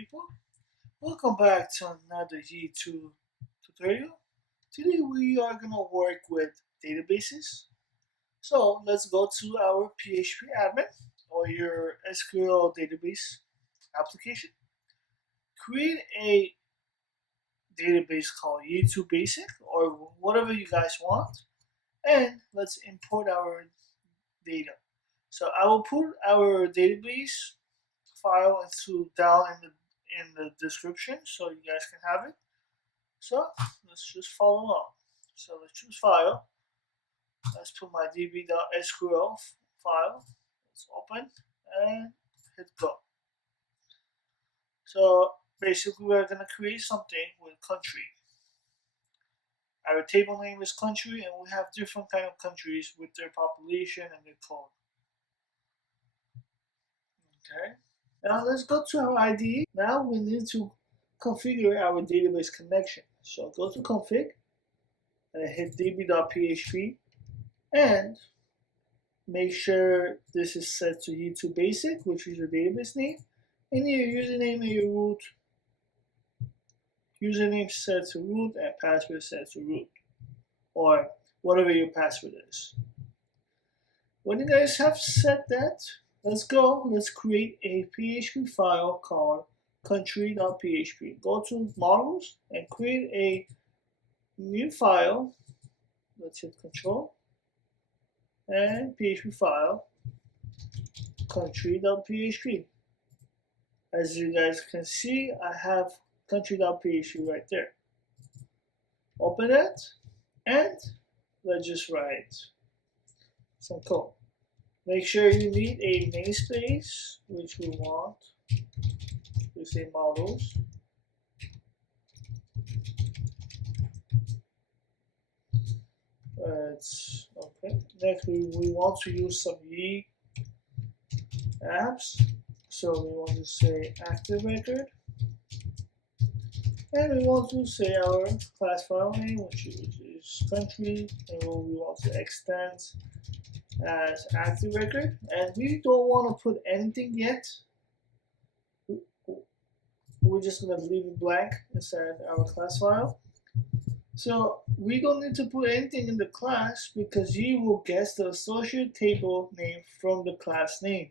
people. Welcome back to another Yii tutorial. Today we are going to work with databases. So let's go to our PHP admin or your SQL database application. Create a database called Yii Basic or whatever you guys want. And let's import our data. So I will put our database file down in the description so you guys can have it. So let's just follow along. So let's choose file. Let's put my db.sql file. Let's open and hit go. So basically we're gonna create something with country. Our table name is country and we have different kind of countries with their population and their code. Okay. Now let's go to our IDE. Now we need to configure our database connection. So go to config and hit db.php and make sure this is set to Yii Basic, which is your database name, and your username and your root. Username set to root and password set to root, or whatever your password is. When you guys have set that, let's go. Let's create a PHP file called country.php. Go to models and create a new file. Let's hit control and PHP file country.php. As you guys can see, I have country.php right there. Open it and let's just write some code. Make sure you need a namespace, which we want. We say models. It's okay. Next, we want to use some Yii apps. So we want to say active record. And we want to say our class file name, which is country, and we want to extend as active record. And we don't want to put anything yet. We're just going to leave it blank inside our class file. So we don't need to put anything in the class because Yii will guess the associate table name from the class name.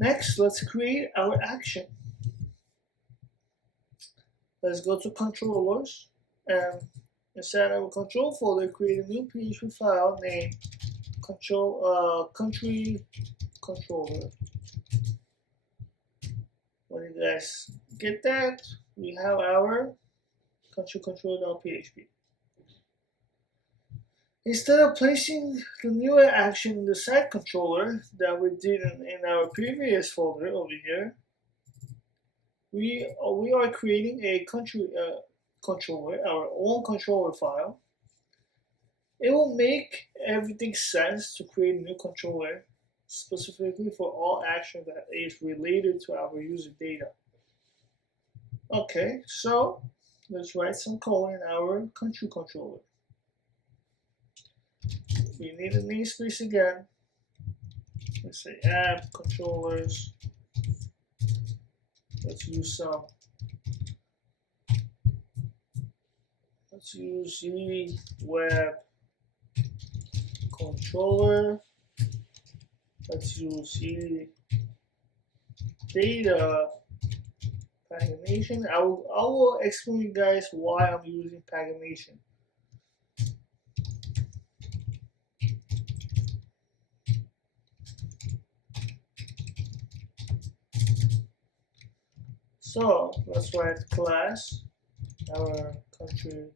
Next, let's create our action. Let's go to controllers and inside our control folder, create a new PHP file named country controller. When you guys get that, we have our country controller.php. Instead of placing the new action in the site controller that we did in our previous folder over here, we are creating a country controller, our own controller file. It will make everything sense to create a new controller specifically for all action that is related to our user data. Okay, so let's write some code in our country controller. We need a namespace again. Let's say app controllers. Let's use Yii web controller. Let's use Yii data pagination. I will explain you guys why I'm using pagination. So let's write class, our country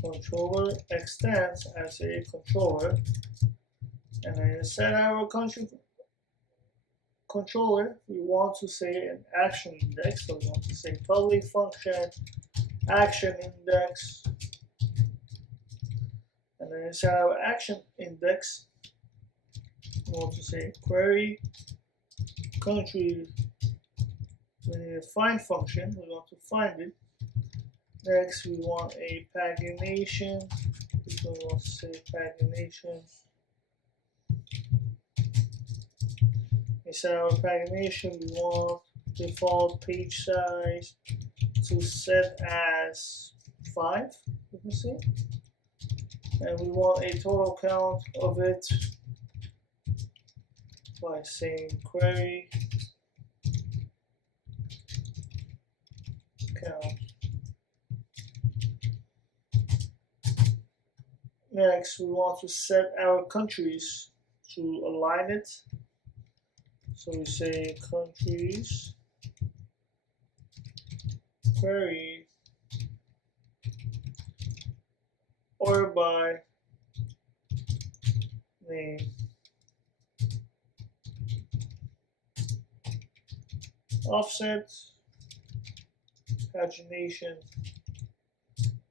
controller extends as a controller, and then inside our country controller, we want to say an action index. So we want to say public function action index, and then inside our action index, we want to say query country. We need a find function. We want to find it. Next, we want a pagination. We want to say pagination. Inside our pagination, we want default page size to set as 5, you can see. And we want a total count of it by saying query count. Next, we want to set our countries to align it. So we say countries query order by name. Offset, pagination,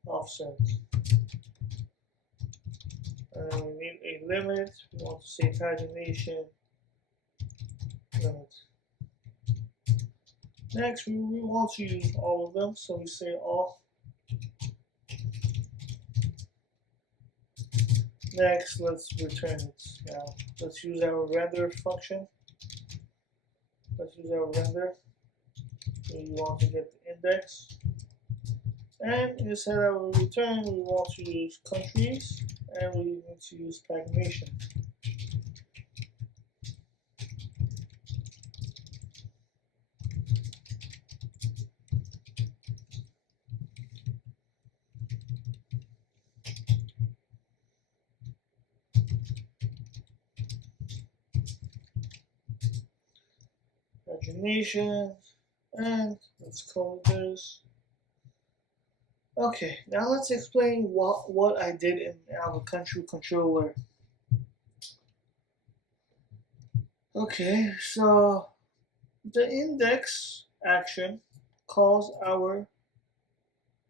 offset. And we need a limit. We want to say pagination limit. Next, we want to use all of them, so we say all. Next, let's return it. Now, let's use our render function. Let's use our render. We want to get the index. And inside our return, we want to use countries, and we need to use pagination. Pagination, and let's call this. Okay, now let's explain what I did in our country controller. Okay, so the index action calls our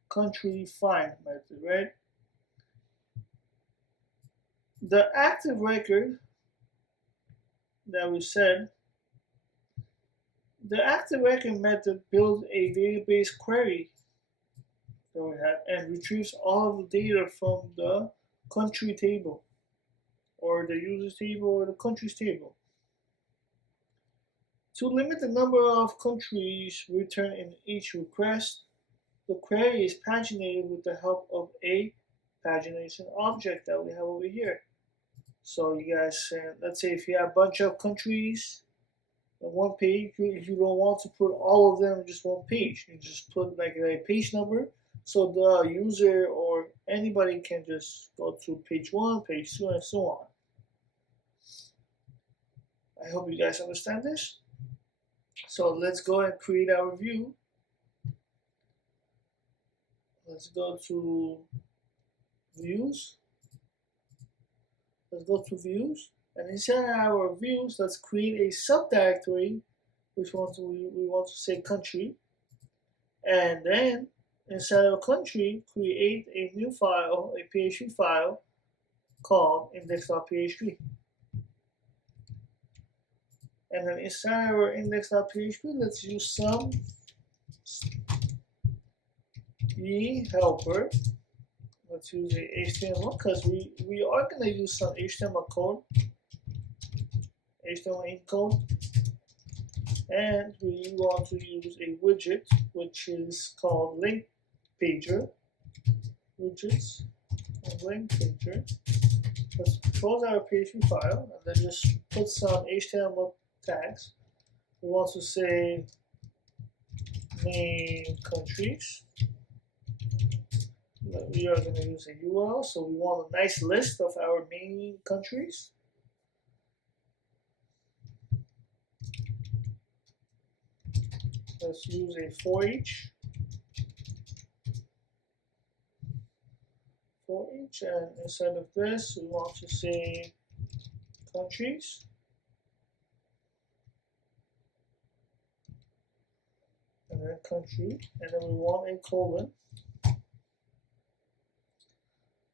country find method, right? The active record that we said, the active record method builds a database query that we had and retrieves all of the data from the country table or the users table or the countries table. To limit the number of countries returned in each request, the query is paginated with the help of a pagination object that we have over here. So you guys, let's say if you have a bunch of countries on one page, you don't want to put all of them in just one page. You just put like a page number, so the user or anybody can just go to page 1, page 2, and so on. I hope you guys understand this. So let's go and create our view. Let's go to views. Let's go to views. And inside our views, let's create a subdirectory, which we want to say country. And then inside our country, create a new file, a PHP file called index.php. And then inside our index.php, let's use some Yii helper. Let's use a HTML because we are going to use some HTML code, HTML encode, and we want to use a widget which is called LinkPager. Widgets and LinkPager. Let's close our PHP file and then just put some HTML tags. We want to say main countries. We are going to use a URL, so we want a nice list of our main countries. Let's use a for each. And instead of this, we want to say countries. And then country, and then we want a colon.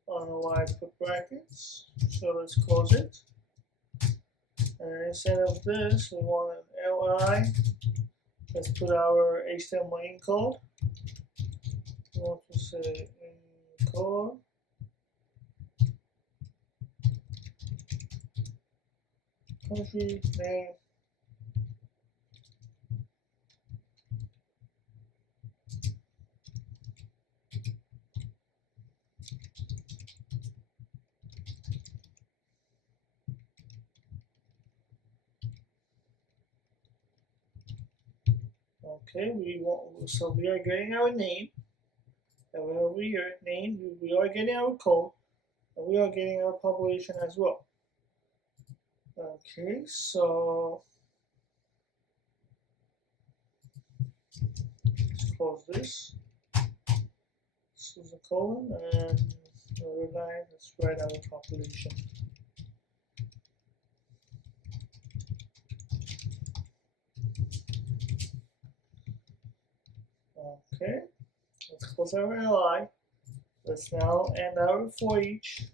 On a wide put brackets, so let's close it. And instead of this, we want an li. Let's put our HTML encode. We want to say encode. Country name Okay, so we are getting our name, and over here, name, we are getting our code, and we are getting our population as well. Okay, so let's close this. This is a colon, and another line, let's write our population. Okay, let's close our li. Let's now end our for each.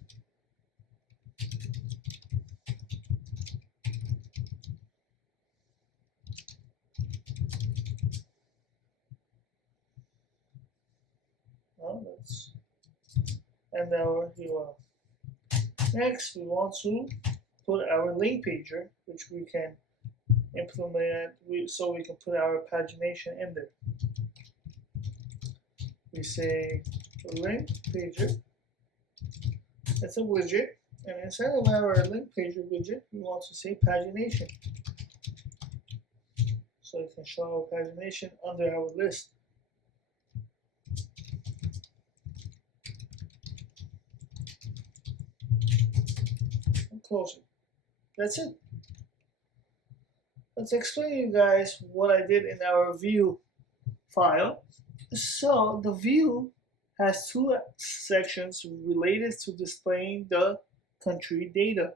Now let's end our URL. Next, we want to put our LinkPager, which we can implement so we can put our pagination in there. We say LinkPager. It's a widget, and inside of our LinkPager widget, we want to say pagination. So we can show our pagination under our list. And close it. That's it. Let's explain to you guys what I did in our view file. So the view has two sections related to displaying the country data.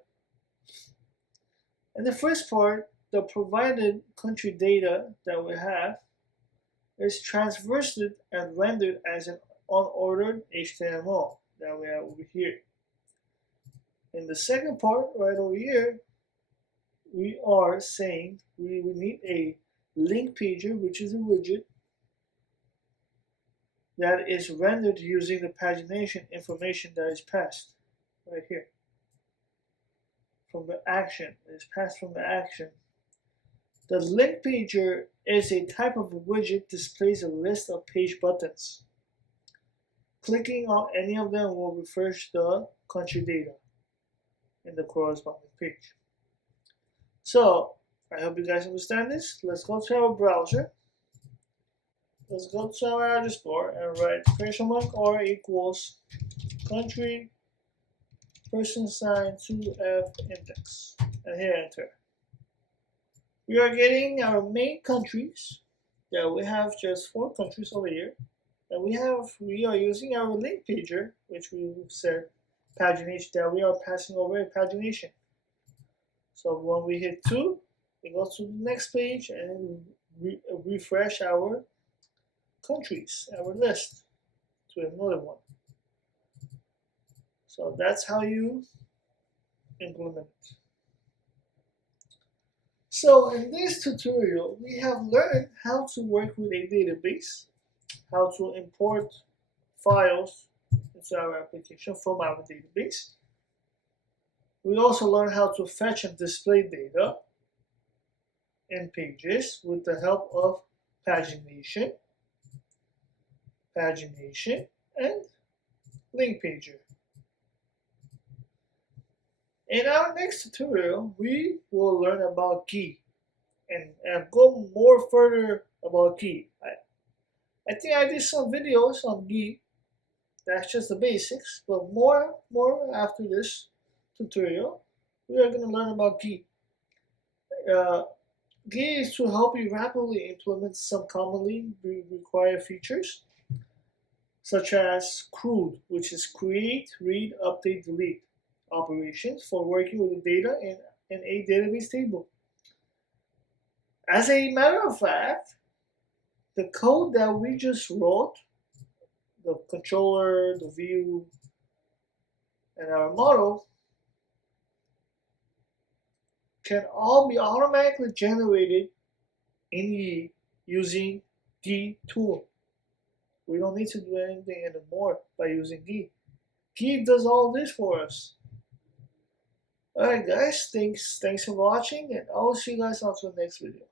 In the first part, the provided country data that we have is transversed and rendered as an unordered HTML that we have over here. In the second part, right over here, we are saying we need a LinkPager, which is a widget that is rendered using the pagination information that is passed right here from the action. It is passed from the action. The LinkPager is a type of a widget displays a list of page buttons. Clicking on any of them will refresh the country data in the corresponding page. So I hope you guys understand this. Let's go to our browser. Let's go to our address bar and write $r equals country %2f index and hit enter. We are getting our main countries. Yeah, we have just 4 countries over here. And we are using our LinkPager, which we said pagination, that we are passing over a pagination. So when we hit 2, we go to the next page and refresh our countries, our list, to another one. So that's how you implement it. So in this tutorial, we have learned how to work with a database, how to import files into our application from our database. We also learned how to fetch and display data in pages with the help of pagination, and LinkPager. In our next tutorial, we will learn about Yii and go more further about Yii. I think I did some videos on Yii. That's just the basics, but more after this tutorial, we are going to learn about Yii. Yii is to help you rapidly implement some commonly required features, such as CRUD, which is create, read, update, delete operations for working with the data in a database table. As a matter of fact, the code that we just wrote, the controller, the view, and our model, can all be automatically generated in Yii using Yii tool. We don't need to do anything anymore by using Yii. Yii does all this for us. Alright guys, thanks for watching, and I'll see you guys on to the next video.